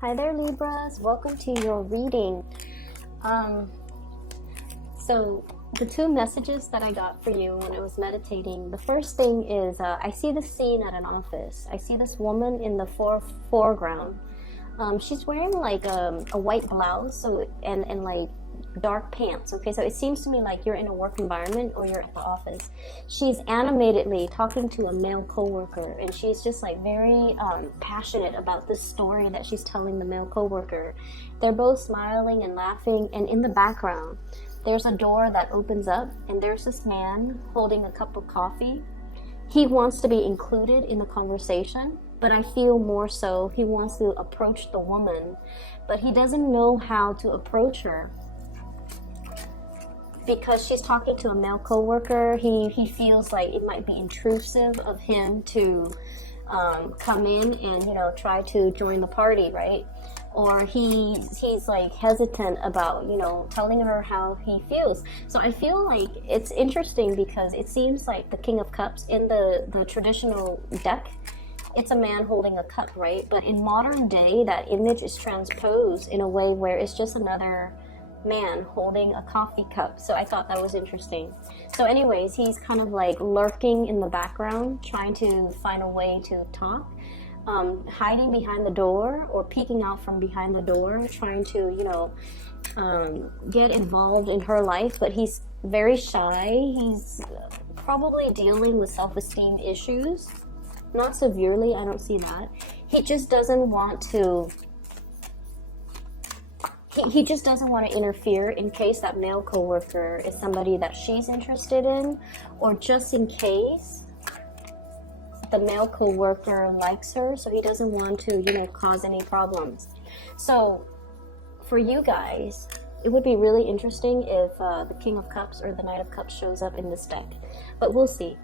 Hi there, Libras. Welcome to your reading. So the two messages that I got for you when I was meditating, the first thing is I see the scene at an office. I see this woman in the foreground. She's wearing like a white blouse, and like dark pants. Okay, so it seems to me like you're in a work environment or you're at the office. She's animatedly talking to a male coworker, and she's just like very passionate about this story that she's telling the male coworker. They're both smiling and laughing, and in the background there's a door that opens up, and there's this man holding a cup of coffee. He wants to be included in the conversation, but I feel more so he wants to approach the woman, but he doesn't know how to approach her because she's talking to a male coworker. He feels like it might be intrusive of him to come in and try to join the party, right? Or he's like hesitant about telling her how he feels. So I feel like it's interesting because it seems like the King of Cups in the traditional deck, it's a man holding a cup, right? But in modern day, that image is transposed in a way where it's just another man holding a coffee cup. So I thought that was interesting. So anyways, he's kind of like lurking in the background, trying to find a way to talk, hiding behind the door or peeking out from behind the door, trying to get involved in her life. But he's very shy. He's probably dealing with self-esteem issues. Not severely, I don't see that. He just doesn't want to he just doesn't want to interfere in case that male coworker is somebody that she's interested in, or just in case the male coworker likes her, so he doesn't want to cause any problems. So for you guys, it would be really interesting if the King of Cups or the Knight of Cups shows up in this deck, but we'll see.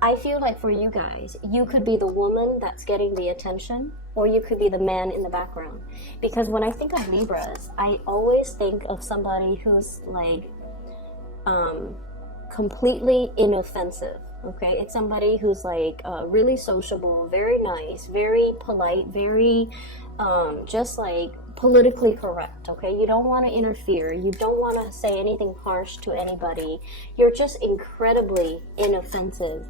I feel like for you guys, you could be the woman that's getting the attention, or you could be the man in the background. Because when I think of Libras, I always think of somebody who's like completely inoffensive. Okay, it's somebody who's like really sociable, very nice, very polite, very just like politically correct. Okay, you don't want to interfere, you don't want to say anything harsh to anybody, you're just incredibly inoffensive,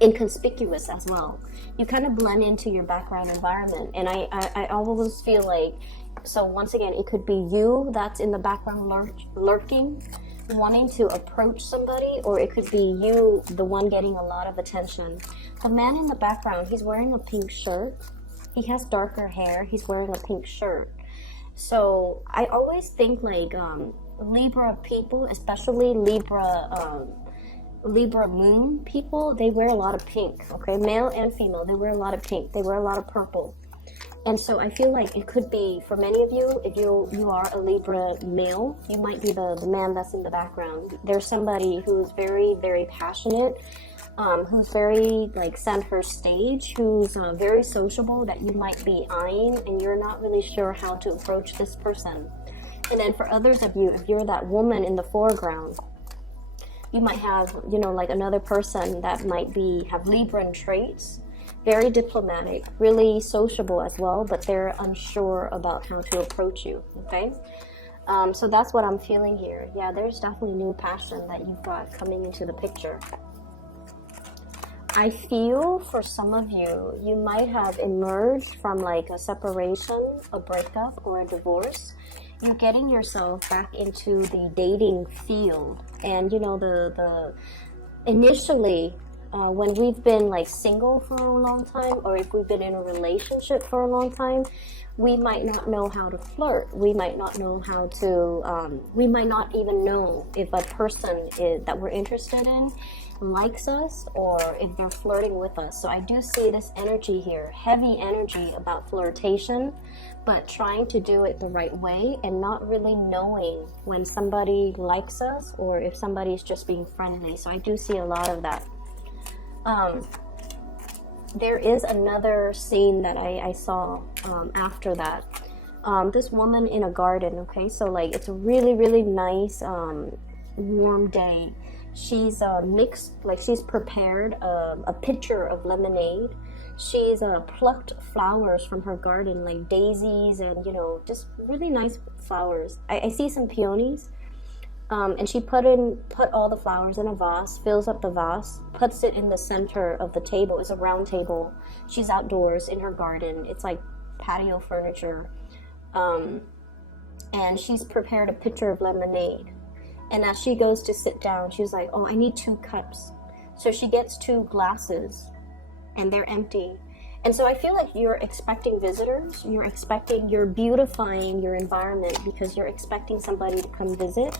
inconspicuous as well. You kind of blend into your background environment, and I always feel like, so once again, it could be you that's in the background lurking, wanting to approach somebody, or it could be you, the one getting a lot of attention. The man in the background, he's wearing a pink shirt. He has darker hair. He's wearing a pink shirt. So I always think like Libra people, especially Libra moon people, they wear a lot of pink. Okay, male and female, they wear a lot of pink. They wear a lot of purple. And so I feel like it could be, for many of you, if you are a Libra male, you might be the man that's in the background. There's somebody who's very, very passionate, who's very like center stage, who's very sociable, that you might be eyeing, and you're not really sure how to approach this person. And then for others of you, if you're that woman in the foreground, you might have, like another person that might have Libran traits, very diplomatic, really sociable as well, but they're unsure about how to approach you, okay? So that's what I'm feeling here. Yeah, there's definitely new passion that you've got coming into the picture. I feel for some of you, you might have emerged from like a separation, a breakup, or a divorce. You're getting yourself back into the dating field, and the initially when we've been like single for a long time, or if we've been in a relationship for a long time, we might not know how to flirt. We might not know how to we might not even know if a person that we're interested in likes us, or if they're flirting with us. So I do see this energy here, heavy energy about flirtation, but trying to do it the right way and not really knowing when somebody likes us or if somebody's just being friendly. So I do see a lot of that. There is another scene that I saw after that. This woman in a garden, okay? So like it's a really, really nice warm day. She's mixed, like she's prepared a pitcher of lemonade. she's plucked flowers from her garden, like daisies and, you know, just really nice flowers. I see some peonies. And she put all the flowers in a vase, fills up the vase, puts it in the center of the table. It's a round table. She's outdoors in her garden. It's like patio furniture. And she's prepared a pitcher of lemonade. And as she goes to sit down, she's like, oh, I need 2 cups. So she gets 2 glasses, and they're empty. And so I feel like you're expecting visitors. You're beautifying your environment because you're expecting somebody to come visit.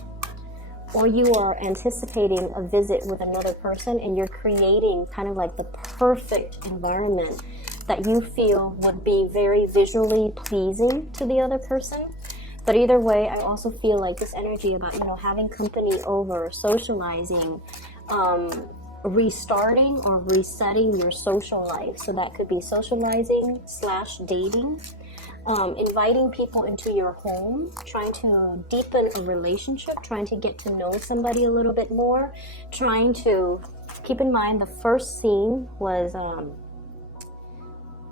Or you are anticipating a visit with another person, and you're creating kind of like the perfect environment that you feel would be very visually pleasing to the other person. But either way, I also feel like this energy about, you know, having company over, socializing, restarting or resetting your social life. So that could be socializing / dating. Inviting people into your home, trying to deepen a relationship, trying to get to know somebody a little bit more, trying to keep in mind the first scene was,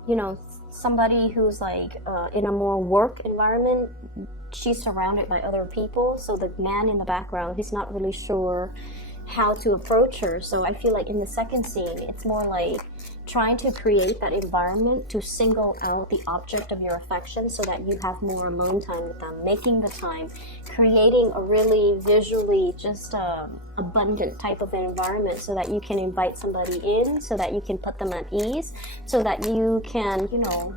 you know, somebody who's like in a more work environment. She's surrounded by other people, so the man in the background, he's not really sure how to approach her. So I feel like in the second scene, it's more like trying to create that environment to single out the object of your affection so that you have more alone time with them, making the time, creating a really visually just abundant type of environment so that you can invite somebody in, so that you can put them at ease, so that you can, you know,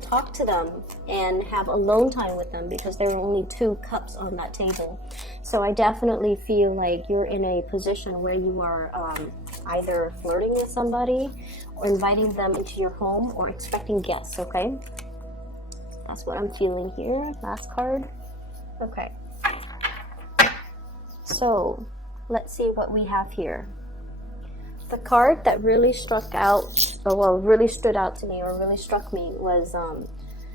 talk to them and have alone time with them, because there are only 2 cups on that table. So I definitely feel like you're in a position where you are either flirting with somebody or inviting them into your home or expecting guests, okay? That's what I'm feeling here. Last card. Okay. So let's see what we have here. The card that really struck out, really stood out to me or really struck me was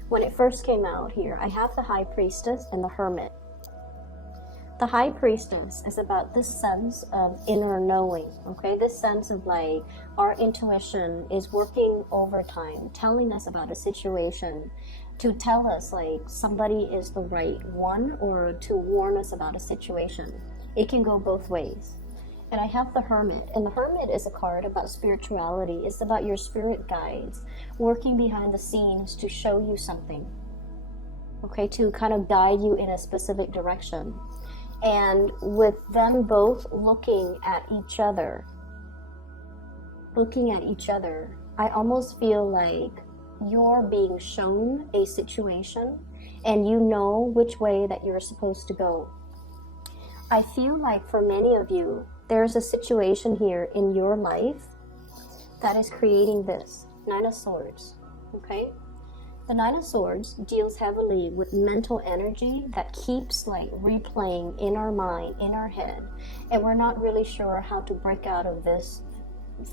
when it first came out here. I have the High Priestess and the Hermit. The High Priestess is about this sense of inner knowing, okay? This sense of like our intuition is working overtime, telling us about a situation, to tell us like somebody is the right one or to warn us about a situation. It can go both ways. And I have the Hermit, and the Hermit is a card about spirituality. It's about your spirit guides working behind the scenes to show you something, okay, to kind of guide you in a specific direction. And with them both looking at each other, I almost feel like you're being shown a situation and you know which way that you're supposed to go. I feel like for many of you, there's a situation here in your life that is creating this 9 of Swords, okay? The 9 of Swords deals heavily with mental energy that keeps like replaying in our mind, in our head, and we're not really sure how to break out of this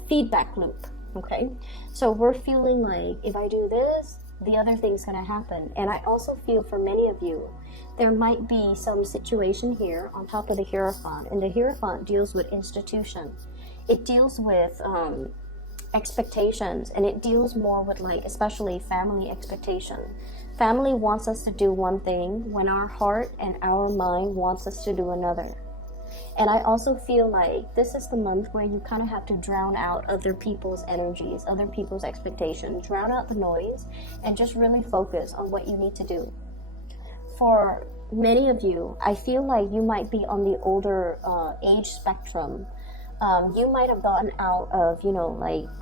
feedback loop, okay? So we're feeling like if I do this, the other thing's gonna happen. And I also feel for many of you, there might be some situation here on top of the Hierophant, and the Hierophant deals with institution. It deals with expectations, and it deals more with like especially family expectation. Family wants us to do one thing when our heart and our mind wants us to do another. And I also feel like this is the month where you kind of have to drown out other people's energies, other people's expectations, drown out the noise, and just really focus on what you need to do. For many of you, I feel like you might be on the older age spectrum. You might have gotten out of, you know,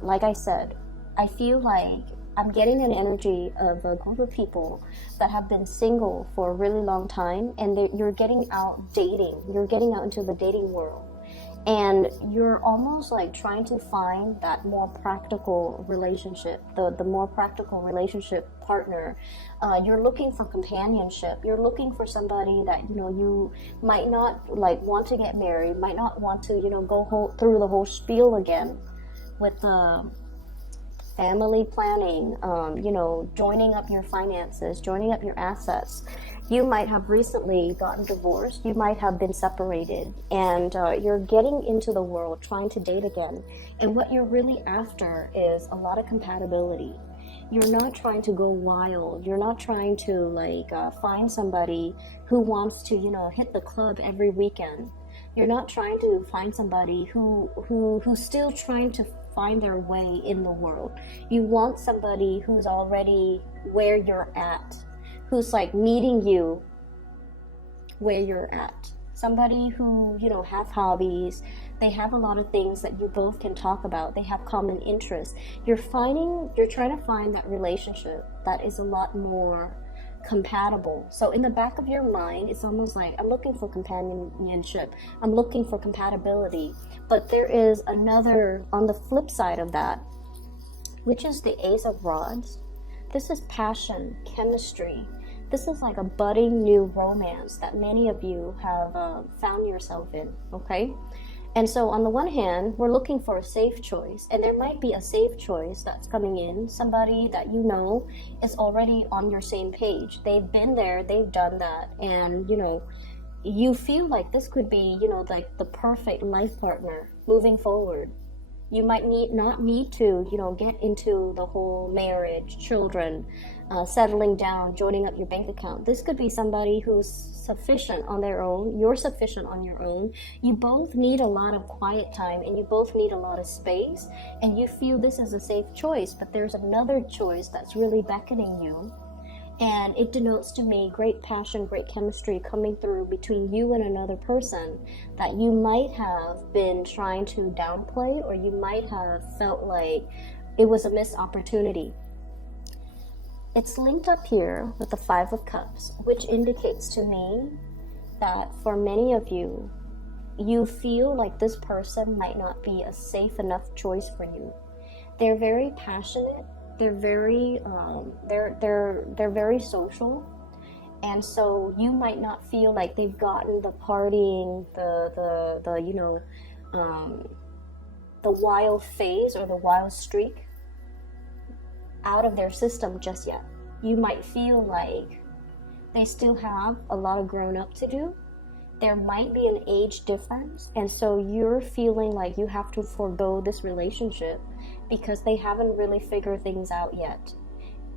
like I said, I feel like I'm getting an energy of a group of people that have been single for a really long time, and you're getting out dating. You're getting out into the dating world, and you're almost like trying to find that more practical relationship, the more practical relationship partner. You're looking for companionship. You're looking for somebody that, you know, you might not like want to get married, might not want to, you know, go through the whole spiel again with family planning, you know, joining up your finances, joining up your assets. You might have recently gotten divorced. You might have been separated, and you're getting into the world trying to date again. And what you're really after is a lot of compatibility. You're not trying to go wild. You're not trying to find somebody who wants to, hit the club every weekend. You're not trying to find somebody who's still trying to find their way in the world. You want somebody who's already where you're at, who's like meeting you where you're at. Somebody who, have hobbies. They have a lot of things that you both can talk about. They have common interests. You're trying to find that relationship that is a lot more compatible. So in the back of your mind, it's almost like, I'm looking for companionship. I'm looking for compatibility. But there is another, on the flip side of that, which is the Ace of Rods. This is passion, chemistry. This is like a budding new romance that many of you have found yourself in, okay? And so on the one hand, we're looking for a safe choice, and there might be a safe choice that's coming in, somebody that you know is already on your same page. They've been there, they've done that, and you feel like this could be, like the perfect life partner moving forward. You might not need to, get into the whole marriage, children, settling down, joining up your bank account. This could be somebody who's sufficient on their own. You're sufficient on your own. You both need a lot of quiet time, and you both need a lot of space, and you feel this is a safe choice, but there's another choice that's really beckoning you. And it denotes to me great passion, great chemistry coming through between you and another person that you might have been trying to downplay, or you might have felt like it was a missed opportunity. It's linked up here with the Five of Cups, which indicates to me that for many of you, you feel like this person might not be a safe enough choice for you. They're very passionate. They're very they're very social, and so you might not feel like they've gotten the partying, the wild phase or the wild streak out of their system just yet. You might feel like they still have a lot of grown up to do. There might be an age difference, and so you're feeling like you have to forego this relationship because they haven't really figured things out yet.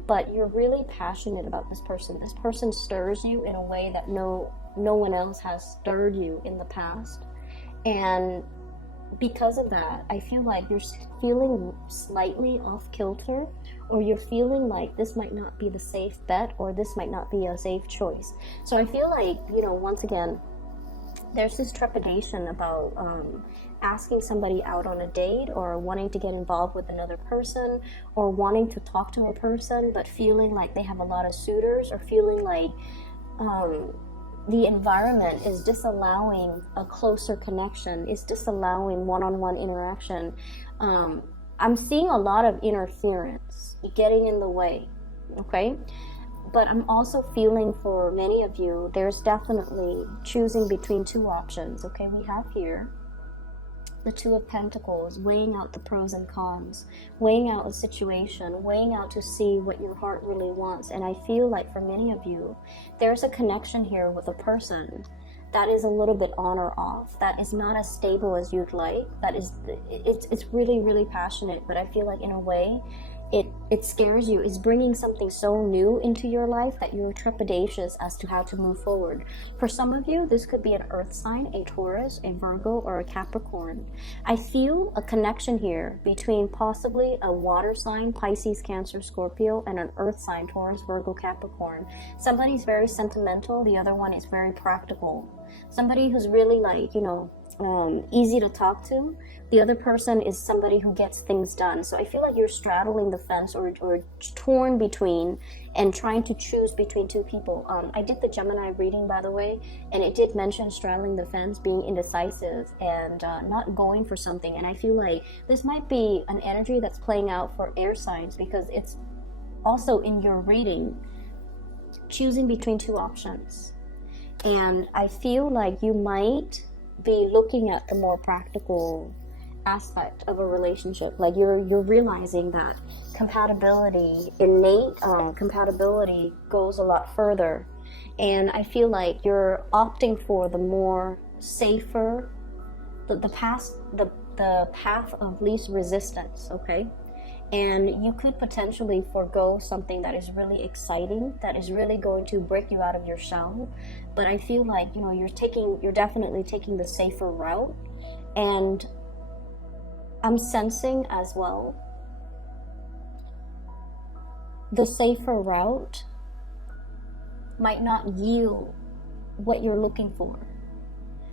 But you're really passionate about this person. This person stirs you in a way that no one else has stirred you in the past. And because of that, I feel like you're feeling slightly off kilter, or you're feeling like this might not be the safe bet, or this might not be a safe choice. So I feel like, once again, there's this trepidation about asking somebody out on a date, or wanting to get involved with another person, or wanting to talk to a person but feeling like they have a lot of suitors, or feeling like the environment is disallowing a closer connection, is disallowing one-on-one interaction. I'm seeing a lot of interference getting in the way, okay? But I'm also feeling for many of you, there's definitely choosing between two options, okay? We have here the Two of Pentacles, weighing out the pros and cons, weighing out a situation, weighing out to see what your heart really wants. And I feel like for many of you, there's a connection here with a person that is a little bit on or off, that is not as stable as you'd like, it's really, really passionate, but I feel like in a way, it scares you. It's bringing something so new into your life that you're trepidatious as to how to move forward. For some of you, this could be an earth sign, a Taurus, a Virgo, or a Capricorn. I feel a connection here between possibly a water sign, Pisces, Cancer, Scorpio, and an earth sign, Taurus, Virgo, Capricorn. Somebody's very sentimental, the other one is very practical. Somebody who's really easy to talk to. The other person is somebody who gets things done. So I feel like you're straddling the fence, or torn between and trying to choose between two people. I did the Gemini reading, by the way, and it did mention straddling the fence, being indecisive, and not going for something. And I feel like this might be an energy that's playing out for air signs, because it's also in your reading, choosing between two options. And I feel like you might be looking at the more practical aspect of a relationship. Like you're realizing that compatibility, innate compatibility, goes a lot further And I feel like you're opting for the more safer, the path of least resistance, okay? And you could potentially forego something that is really exciting, that is really going to break you out of your shell. But I feel like, you know, you're definitely taking the safer route. And I'm sensing as well, the safer route might not yield what you're looking for.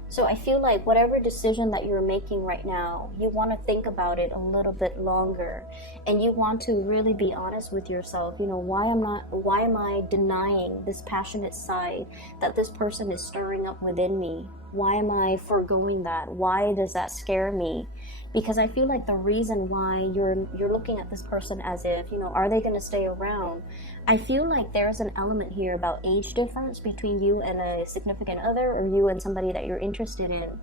So I feel like whatever decision that you're making right now, you want to think about it a little bit longer, and you want to really be honest with yourself. You know, why am I denying this passionate side that this person is stirring up within me? Why am I foregoing that? Why does that scare me? Because I feel like the reason why you're looking at this person as if, you know, are they going to stay around? I feel like there's an element here about age difference between you and a significant other, or you and somebody that you're interested in.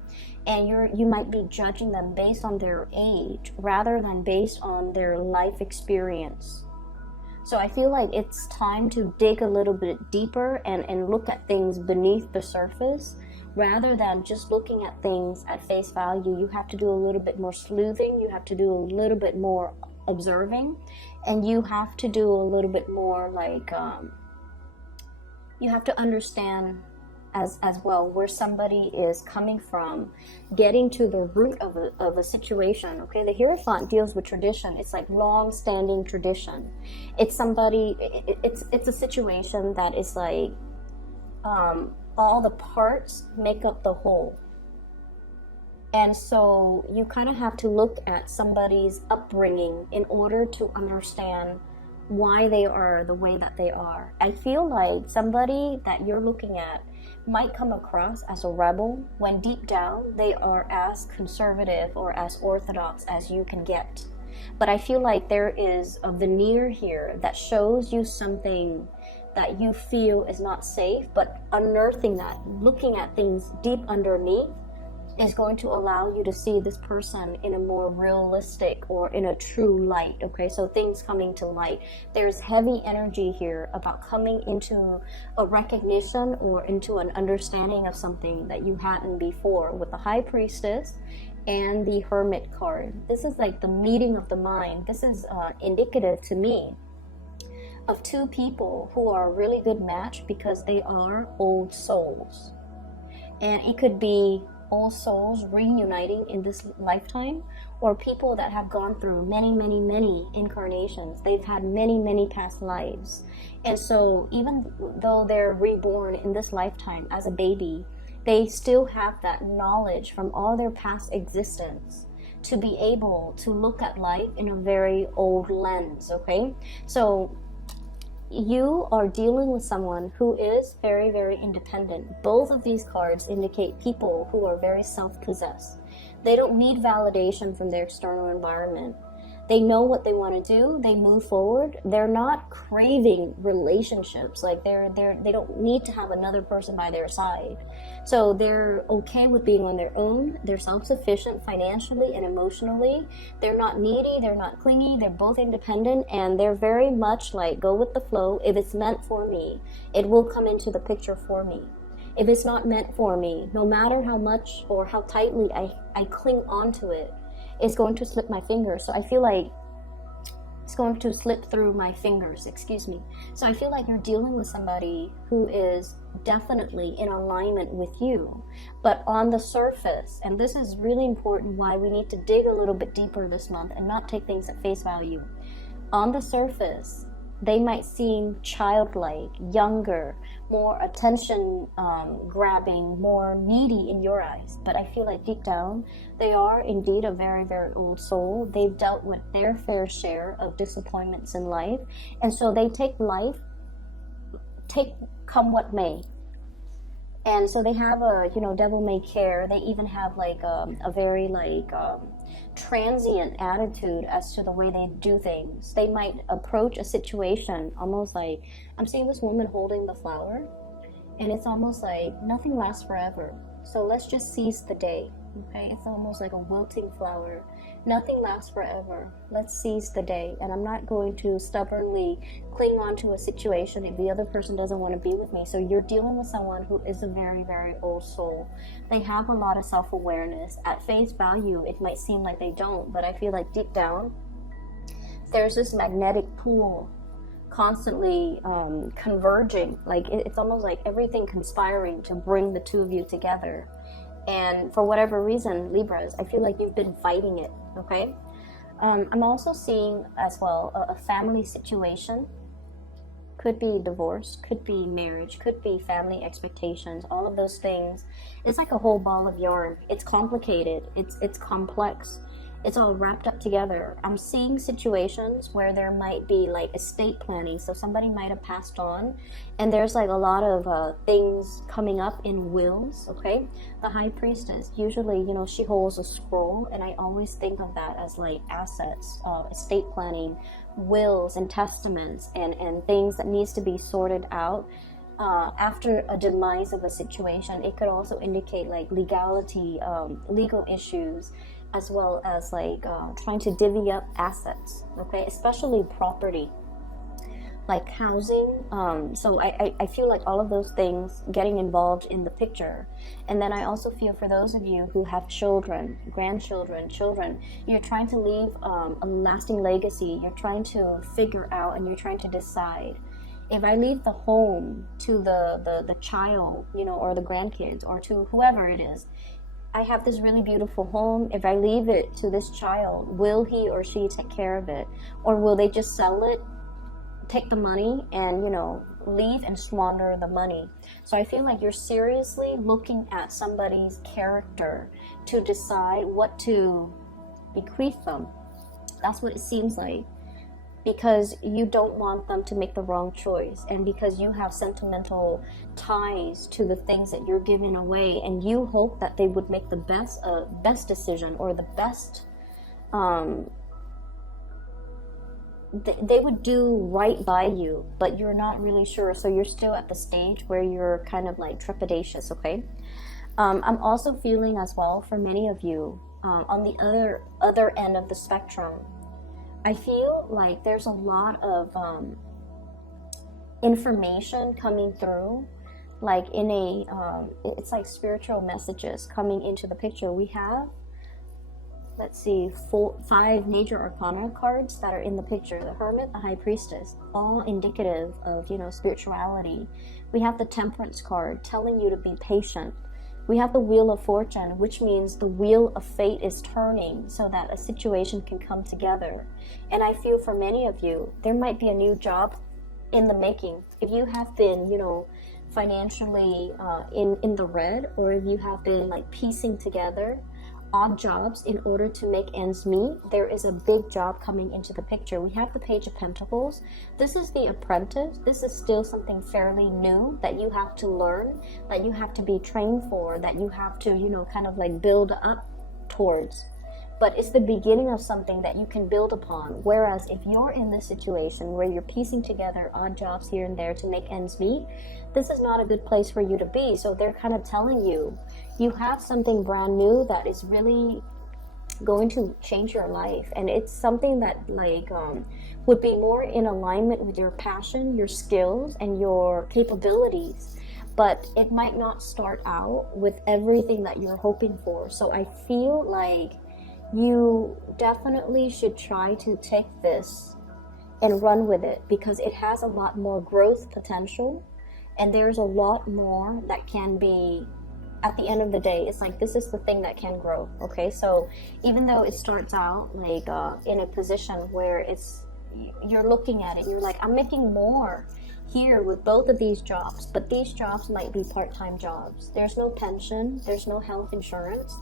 And you might be judging them based on their age rather than based on their life experience. So I feel like it's time to dig a little bit deeper and look at things beneath the surface. Rather than just looking at things at face value, you have to do a little bit more sleuthing, you have to do a little bit more observing, and you have to do a little bit more like, you have to understand as well where somebody is coming from, getting to the root of a situation, okay? The Hierophant deals with tradition. It's like long-standing tradition. It's somebody, it's a situation that is like, all the parts make up the whole. And so you kind of have to look at somebody's upbringing in order to understand why they are the way that they are. I feel like somebody that you're looking at might come across as a rebel when deep down they are as conservative or as orthodox as you can get. But I feel like there is a veneer here that shows you something that you feel is not safe, but unearthing that, looking at things deep underneath, is going to allow you to see this person in a more realistic or in a true light, okay? So things coming to light. There's heavy energy here about coming into a recognition or into an understanding of something that you hadn't before, with the High Priestess and the Hermit card. This is like the meeting of the mind. This is indicative to me of two people who are a really good match because they are old souls. And it could be old souls reuniting in this lifetime, or people that have gone through many, many, many incarnations. They've had many, many past lives. And so even though they're reborn in this lifetime as a baby, they still have that knowledge from all their past existence to be able to look at life in a very old lens, okay? So you are dealing with someone who is very, very independent. Both of these cards indicate people who are very self-possessed. They don't need validation from their external environment. They know what they want to do. They move forward. They're not craving relationships. Like they don't need to have another person by their side. So they're okay with being on their own. They're self-sufficient financially and emotionally. They're not needy. They're not clingy. They're both independent, and they're very much like go with the flow. If it's meant for me, it will come into the picture for me. If it's not meant for me, no matter how much or how tightly I cling onto it, it's going to slip my fingers. So I feel like it's going to slip through my fingers, excuse me. So I feel like you're dealing with somebody who is definitely in alignment with you. But on the surface, and this is really important why we need to dig a little bit deeper this month and not take things at face value. On the surface, they might seem childlike, younger, more attention grabbing, more needy in your eyes. But I feel like deep down, they are indeed a very, very old soul. They've dealt with their fair share of disappointments in life. And so they take life, take come what may. And so they have a, devil may care. They even have like a very transient attitude as to the way they do things. They might approach a situation almost like, I'm seeing this woman holding the flower, and it's almost like nothing lasts forever. So let's just seize the day, okay? It's almost like a wilting flower. Nothing lasts forever. Let's seize the day. And I'm not going to stubbornly cling on to a situation if the other person doesn't want to be with me. So you're dealing with someone who is a very, very old soul. They have a lot of self-awareness. At face value, it might seem like they don't, but I feel like deep down, there's this magnetic pull constantly converging. Like it's almost like everything conspiring to bring the two of you together. And for whatever reason, Libras, I feel like you've been fighting it, okay? I'm also seeing as well a family situation. Could be divorce, could be marriage, could be family expectations, all of those things. It's like a whole ball of yarn. It's complicated, it's complex. It's all wrapped up together. I'm seeing situations where there might be like estate planning. So somebody might have passed on and there's like a lot of things coming up in wills, okay? The High Priestess, usually, you know, she holds a scroll, and I always think of that as like assets, estate planning, wills and testaments and things that needs to be sorted out. After a demise of a situation, it could also indicate like legality, legal issues, as well as like trying to divvy up assets, okay, especially property, like housing. So I feel like all of those things getting involved in the picture. And then I also feel for those of you who have children, grandchildren, children, you're trying to leave a lasting legacy. You're trying to figure out and you're trying to decide, if I leave the home to the child, you know, or the grandkids, or to whoever it is, I have this really beautiful home. If I leave it to this child, will he or she take care of it? Or will they just sell it, take the money, and, you know, leave and squander the money? So I feel like you're seriously looking at somebody's character to decide what to bequeath them. That's what it seems like. Because you don't want them to make the wrong choice, and because you have sentimental ties to the things that you're giving away, and you hope that they would make the best decision, or the best they would do right by you, but you're not really sure. So you're still at the stage where you're kind of like trepidatious, okay? I'm also feeling as well for many of you on the other end of the spectrum, I feel like there's a lot of information coming through, like in a, it's like spiritual messages coming into the picture. We have, let's see, 5 major arcana cards that are in the picture. The Hermit, the High Priestess, all indicative of, you know, spirituality. We have the Temperance card telling you to be patient. We have the Wheel of Fortune, which means the wheel of fate is turning so that a situation can come together. And I feel for many of you, there might be a new job in the making. If you have been, you know, financially in the red, or if you have been like piecing together odd jobs in order to make ends meet, there is a big job coming into the picture. We have the Page of Pentacles. This is the apprentice. This is still something fairly new that you have to learn, that you have to be trained for, that you have to, you know, kind of like build up towards. But it's the beginning of something that you can build upon. Whereas if you're in this situation where you're piecing together odd jobs here and there to make ends meet, this is not a good place for you to be. So they're kind of telling you, you have something brand new that is really going to change your life. And it's something that like would be more in alignment with your passion, your skills, and your capabilities. But it might not start out with everything that you're hoping for. So I feel like you definitely should try to take this and run with it, because it has a lot more growth potential, and there's a lot more that can be, at the end of the day, it's like this is the thing that can grow. Okay, so even though it starts out like in a position where it's, you're looking at it, you're like, I'm making more here with both of these jobs, but these jobs might be part-time jobs. There's no pension, there's no health insurance,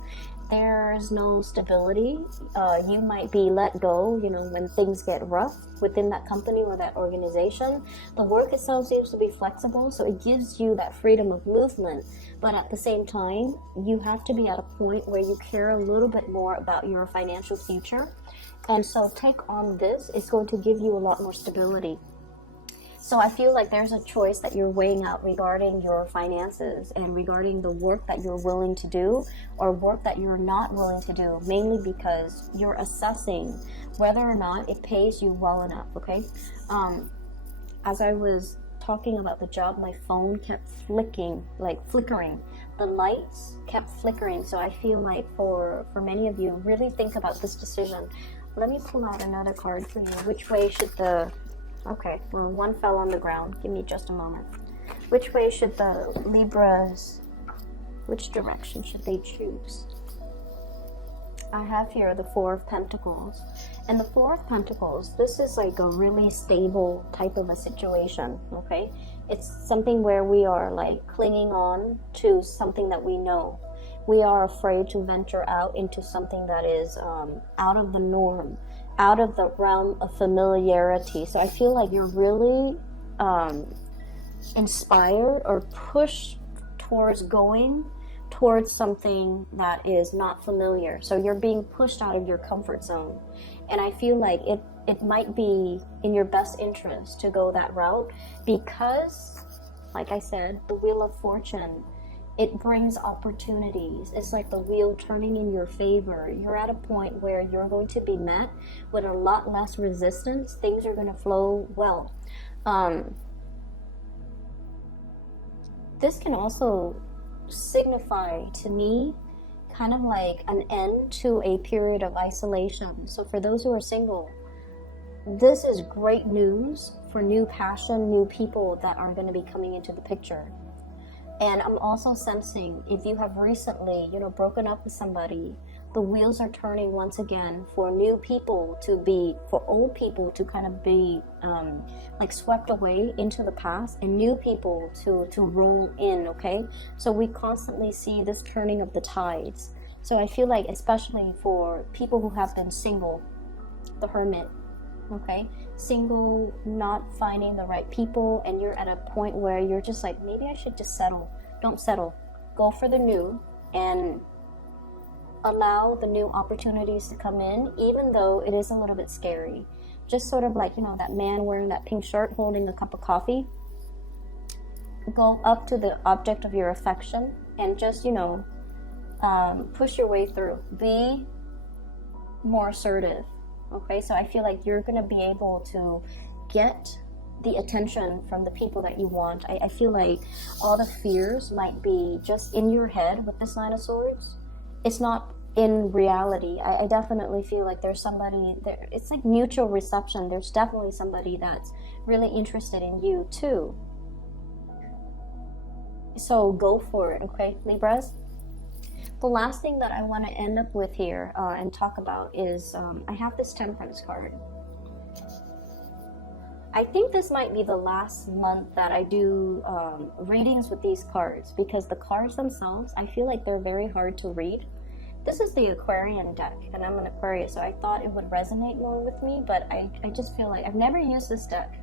there's no stability. You might be let go, you know, when things get rough within that company or that organization. The work itself seems to be flexible, so it gives you that freedom of movement. But at the same time, you have to be at a point where you care a little bit more about your financial future. And so take on this. It's going to give you a lot more stability. So I feel like there's a choice that you're weighing out regarding your finances and regarding the work that you're willing to do or work that you're not willing to do, mainly because you're assessing whether or not it pays you well enough, okay? As I was talking about the job, my phone kept flickering. The lights kept flickering. So I feel like for many of you, really think about this decision. Let me pull out another card for you. Which way should the... Okay, well, one fell on the ground. Give me just a moment. Which way should the Libras... Which direction should they choose? I have here the Four of Pentacles. And the Four of Pentacles, this is like a really stable type of a situation, okay? It's something where we are like clinging on to something that we know. We are afraid to venture out into something that is out of the norm, out of the realm of familiarity. So I feel like you're really inspired or pushed towards going towards something that is not familiar. So you're being pushed out of your comfort zone. And I feel like it might be in your best interest to go that route because, like I said, the Wheel of Fortune, it brings opportunities. It's like the wheel turning in your favor. You're at a point where you're going to be met with a lot less resistance. Things are going to flow well. This can also signify to me kind of like an end to a period of isolation. So for those who are single, this is great news for new passion, new people that are going to be coming into the picture. And I'm also sensing if you have recently, broken up with somebody, the wheels are turning once again for new people for old people to kind of be like swept away into the past and new people to roll in, okay? So we constantly see this turning of the tides. So I feel like especially for people who have been single, the Hermit, okay? Single, not finding the right people, and you're at a point where you're just like, maybe I should just settle. Don't settle. Go for the new and allow the new opportunities to come in, even though it is a little bit scary. Just sort of like, that man wearing that pink shirt holding a cup of coffee. Go up to the object of your affection and just, push your way through. Be more assertive. Okay, so I feel like you're going to be able to get the attention from the people that you want. I feel like all the fears might be just in your head with this Nine of Swords. It's not in reality. I definitely feel like there's somebody there. It's like mutual reception. There's definitely somebody that's really interested in you too. So go for it, okay, Libras? The last thing that I want to end up with here and talk about is I have this Temperance card. I think this might be the last month that I do readings with these cards because the cards themselves, I feel like they're very hard to read. This is the Aquarian deck, and I'm an Aquarius, so I thought it would resonate more with me, but I just feel like I've never used this deck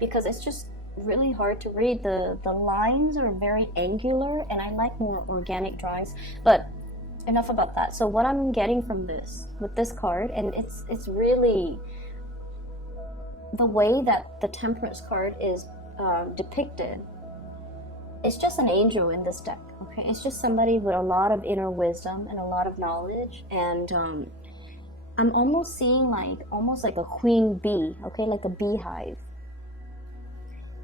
because it's just really hard to read. The lines are very angular, and I like more organic drawings, but enough about that. So what I'm getting from this, with this card, and it's really the way that the Temperance card is depicted. It's just an angel in this deck, okay? It's just somebody with a lot of inner wisdom and a lot of knowledge, and I'm almost seeing almost like a queen bee, okay? Like a beehive.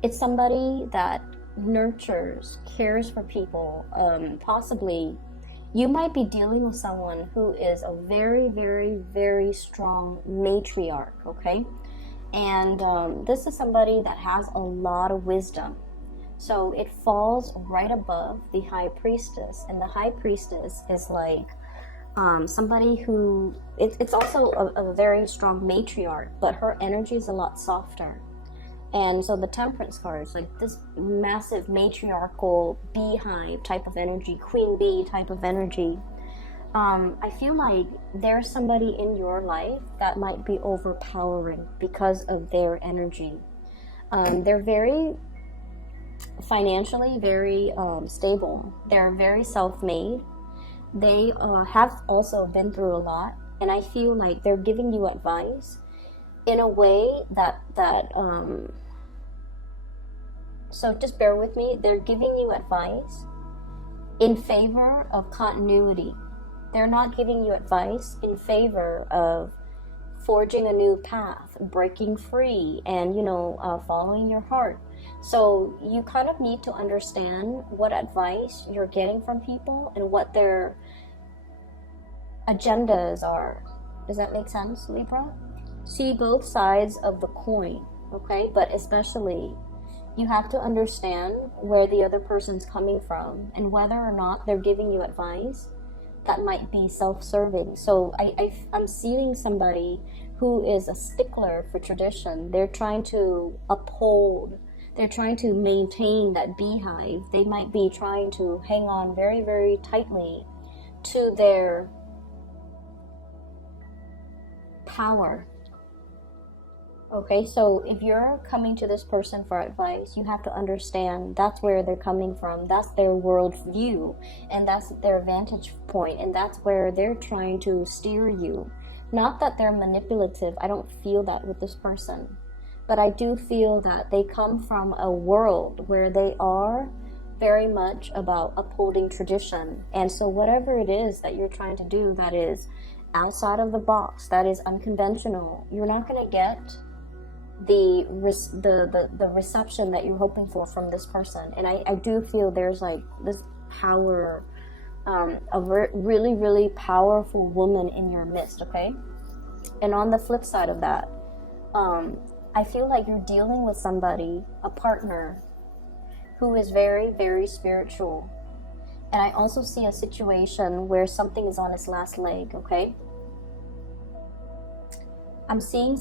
It's somebody that nurtures, cares for people. Possibly you might be dealing with someone who is a very, very, very strong matriarch, okay? And this is somebody that has a lot of wisdom. So it falls right above the High Priestess. And the High Priestess is like somebody who, it's also a very strong matriarch, but her energy is a lot softer. And so the Temperance card is like this massive matriarchal beehive type of energy, queen bee type of energy. I feel like there's somebody in your life that might be overpowering because of their energy. They're very financially very stable. They're very self-made. They have also been through a lot, and I feel like they're giving you advice in a way that So just bear with me. They're giving you advice in favor of continuity. They're not giving you advice in favor of forging a new path, breaking free, and following your heart. So you kind of need to understand what advice you're getting from people and what their agendas are. Does that make sense, Libra? See both sides of the coin, okay? But especially, you have to understand where the other person's coming from and whether or not they're giving you advice that might be self-serving. So I'm seeing somebody who is a stickler for tradition. They're trying to uphold, they're trying to maintain that beehive. They might be trying to hang on very, very tightly to their power. Okay, so if you're coming to this person for advice, you have to understand that's where they're coming from. That's their world view, and that's their vantage point, and that's where they're trying to steer you. Not that they're manipulative. I don't feel that with this person. But I do feel that they come from a world where they are very much about upholding tradition. And so whatever it is that you're trying to do that is outside of the box, that is unconventional, you're not going to get the reception that you're hoping for from this person. And I do feel there's like this power, a really, really powerful woman in your midst, okay? And on the flip side of that, I feel like you're dealing with somebody, a partner, who is very, very spiritual. And I also see a situation where something is on its last leg, okay? I'm seeing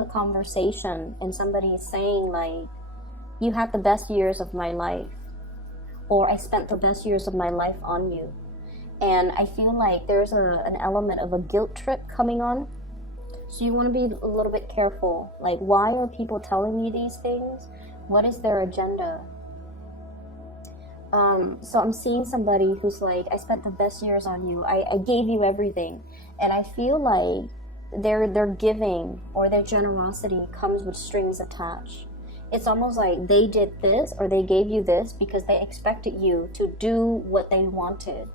a conversation, and somebody is saying like, you had the best years of my life, or I spent the best years of my life on you. And I feel like there's an element of a guilt trip coming on. So you want to be a little bit careful. Like, why are people telling me these things? What is their agenda? So I'm seeing somebody who's like, I spent the best years on you. I gave you everything. And I feel like their giving or their generosity comes with strings attached. It's almost like they did this or they gave you this because they expected you to do what they wanted.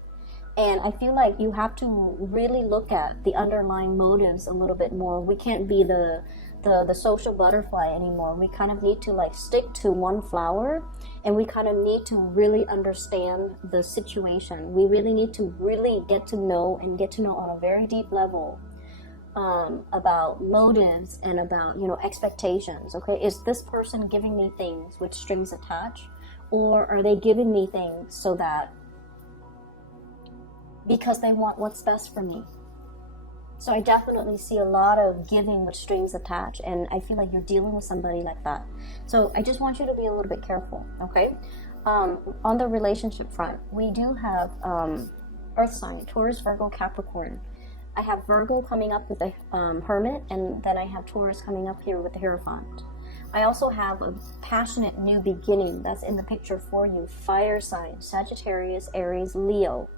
And I feel like you have to really look at the underlying motives a little bit more. We can't be the social butterfly anymore. We kind of need to like stick to one flower, and we kind of need to really understand the situation. We really need to really get to know on a very deep level about motives and about expectations. Okay, is this person giving me things with strings attached, or are they giving me things so that because they want what's best for me? So I definitely see a lot of giving with strings attached, and I feel like you're dealing with somebody like that. So I just want you to be a little bit careful, okay? On the relationship front, we do have Earth sign, Taurus, Virgo, Capricorn. I have Virgo coming up with the Hermit, and then I have Taurus coming up here with the Hierophant. I also have a passionate new beginning that's in the picture for you, fire sign, Sagittarius, Aries, Leo.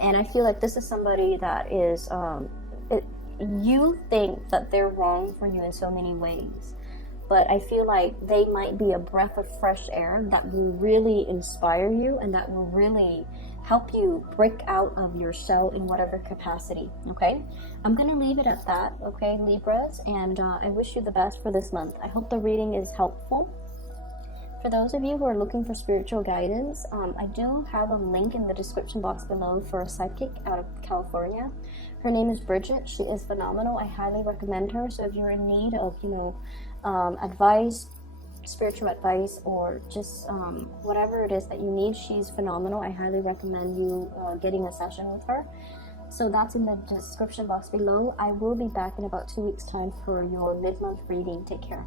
And I feel like this is somebody that is, you think that they're wrong for you in so many ways. But I feel like they might be a breath of fresh air that will really inspire you and that will really help you break out of your shell in whatever capacity, okay? I'm going to leave it at that, okay, Libras? And I wish you the best for this month. I hope the reading is helpful. For those of you who are looking for spiritual guidance, I do have a link in the description box below for a psychic out of California. Her name is Bridget. She is phenomenal. I highly recommend her. So if you're in need of, advice, spiritual advice, or just whatever it is that you need, she's phenomenal. I highly recommend you getting a session with her. So that's in the description box below. I will be back in about 2 weeks' time for your mid-month reading. Take care.